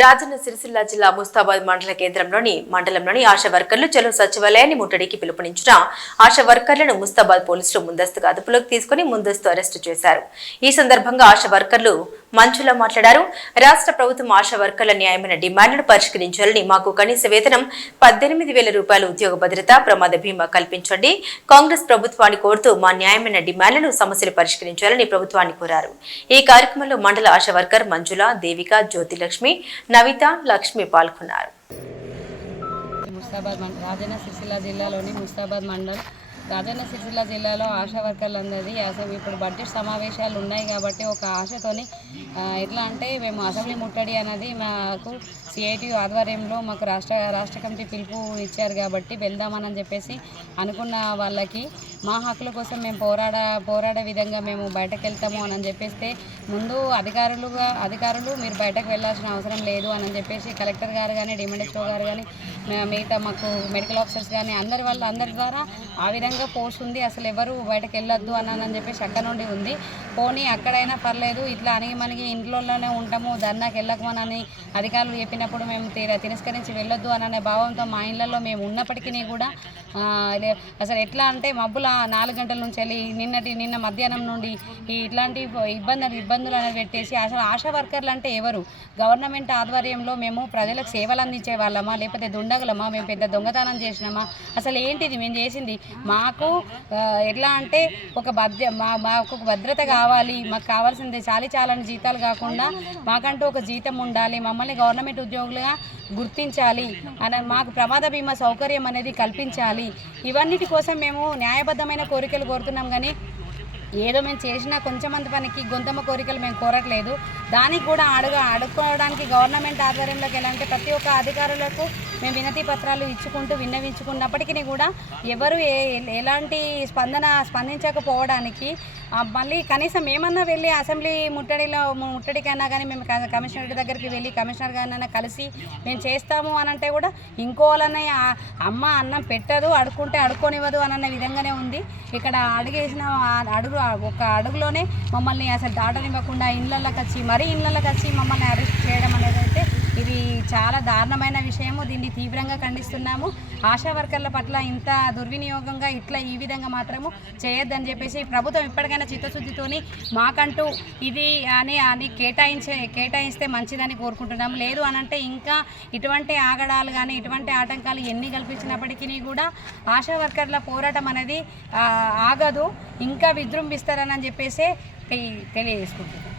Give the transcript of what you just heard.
రాజన్న సిరిసిల్ల జిల్లా ముస్తాబాద్ మండలంలోని ఆశా వర్కర్లు చలో సచివాలయాన్ని ముట్టడికి పిలుపునిచ్చిన ఆశా వర్కర్లను ముస్తాబాద్ పోలీసులు ముందస్తుగా అదుపులోకి తీసుకుని ముందస్తు అరెస్టు చేశారు. ఈ సందర్భంగా ఆశా వర్కర్లు మంచులా మాట్లాడారు. రాష్ట్ర ప్రభుత్వం ఆశా వర్కర్ల న్యాయమైన డిమాండ్లను పరిష్కరించాలని, మాకు కనీస వేతనం 18,000 రూపాయలు, ఉద్యోగ భద్రత, ప్రమాద బీమా కల్పించండి, కాంగ్రెస్ ప్రభుత్వాన్ని కోరుతూ మా న్యాయమైన డిమాండ్లను సమస్యలు పరిష్కరించాలని ప్రభుత్వాన్ని కోరారు. ఈ కార్యక్రమంలో మండల ఆశా వర్కర్ మంజుల, దేవిక, జ్యోతిలక్ష్మి, నవిత, లక్ష్మి పాల్గొన్నారు. రాజన్న సిరిసిల్ల జిల్లాలోని ముస్తాబాద్ మండల్ రాజన్న సిరిసిల్ల జిల్లాలో ఆశా వర్కర్లందరిది ఇప్పుడు బడ్జెట్ సమావేశాలు ఉన్నాయి కాబట్టి ఒక ఆశతోని ఎట్లా అంటే మేము అసెంబ్లీ ముట్టడి అనేది మాకు సిఐటి ఆధ్వర్యంలో మాకు రాష్ట్ర కమిటీ పిలుపు ఇచ్చారు కాబట్టి వెళ్దామని చెప్పేసి అనుకున్న వాళ్ళకి మా హక్కుల కోసం మేము పోరాడే విధంగా మేము బయటకు వెళ్తాము అని చెప్పేస్తే ముందు అధికారులు మీరు బయటకు వెళ్ళాల్సిన అవసరం లేదు అని చెప్పేసి కలెక్టర్ గారు కానీ, డిఎంఎన్హెచ్ఓ గారు కానీ, మిగతా మాకు మెడికల్ ఆఫీసర్స్ కానీ అందరి ద్వారా ఆ విధంగా పోస్ట్ ఉంది. అసలు ఎవరు బయటకు వెళ్ళొద్దు అని చెప్పేసి అక్కడ నుండి ఉంది. పోనీ అక్కడైనా పర్లేదు, ఇట్లా మనకి ఇంట్లోనే ఉంటాము, ధర్నాకి వెళ్ళకమని అధికారులు చెప్పినప్పుడు మేము తిరస్కరించి వెళ్ళొద్దు అనే భావంతో మా ఇళ్లలో మేము ఉన్నప్పటికీ కూడా అసలు ఎట్లా అంటే మబ్బుల 4 గంటల నుంచి వెళ్ళి నిన్న మధ్యాహ్నం నుండి ఇట్లాంటి ఇబ్బందులు అనేది పెట్టేసి అసలు ఆశా వర్కర్లు అంటే ఎవరు? గవర్నమెంట్ ఆధ్వర్యంలో మేము ప్రజలకు సేవలు అందించే వాళ్ళమా, లేకపోతే దుండగులమా, మేము పెద్ద దొంగతనం చేసినామా? అసలు ఏంటిది మేము చేసింది? మాకు ఎట్లా అంటే మాకు భద్రత కావాలి, మాకు కావాల్సింది చాలని జీతాలు కాకుండా మాకంటూ ఒక జీతం ఉండాలి, మమ్మల్ని గవర్నమెంట్ ఉద్యోగులుగా గుర్తించాలి, మాకు ప్రమాద బీమా సౌకర్యం అనేది కల్పించాలి. ఇవన్నిటి కోసం మేము న్యాయబద్ధమైన కోరికలు కోరుతున్నాం. కానీ ఏదో మేము చేసిన కొంచెమంది పనికి గొంతమ్మ కోరికలు మేము కోరట్లేదు. దానికి కూడా అడుక్కోవడానికి గవర్నమెంట్ ఆధ్వర్యంలోకి ఎలా అంటే ప్రతి ఒక్క అధికారులకు మేము వినతి పత్రాలు విన్నవించుకున్నప్పటికీ కూడా ఎవరు ఎలాంటి స్పందించకపోవడానికి మళ్ళీ కనీసం ఏమన్నా వెళ్ళి అసెంబ్లీ ముట్టడికైనా కానీ మేము కమిషనర్ దగ్గరికి వెళ్ళి కమిషనర్ గారినైనా కలిసి మేము చేస్తాము అని అంటే కూడా ఇంకోళ్ళని అమ్మ అన్నం పెట్టదు, అడుక్కుంటే అడుక్కోనివ్వదు అన్న విధంగానే ఉంది. ఇక్కడ అడుగేసిన ఒక అడుగులోనే మమ్మల్ని అసలు దాటనివ్వకుండా ఇళ్ళకి వచ్చి మమ్మల్ని అరెస్ట్ చేయడం అనేది అయితే ఇది చాలా దారుణమైన విషయము. దీన్ని తీవ్రంగా ఖండిస్తున్నాము. ఆశా వర్కర్ల పట్ల ఇంత దుర్వినియోగంగా ఈ విధంగా మాత్రము చేయొద్దని చెప్పేసి ప్రభుత్వం ఇప్పటికైనా చిత్తశుద్ధితోని మాకంటూ ఇది అని కేటాయిస్తే మంచిదని కోరుకుంటున్నాము. లేదు అనంటే ఇంకా ఇటువంటి ఆగడాలు కానీ ఇటువంటి ఆటంకాలు ఎన్ని కల్పించినప్పటికీ కూడా ఆశా వర్కర్ల పోరాటం అనేది ఆగదు, ఇంకా విజృంభిస్తారని చెప్పేసి తెలియజేసుకుంటున్నాం.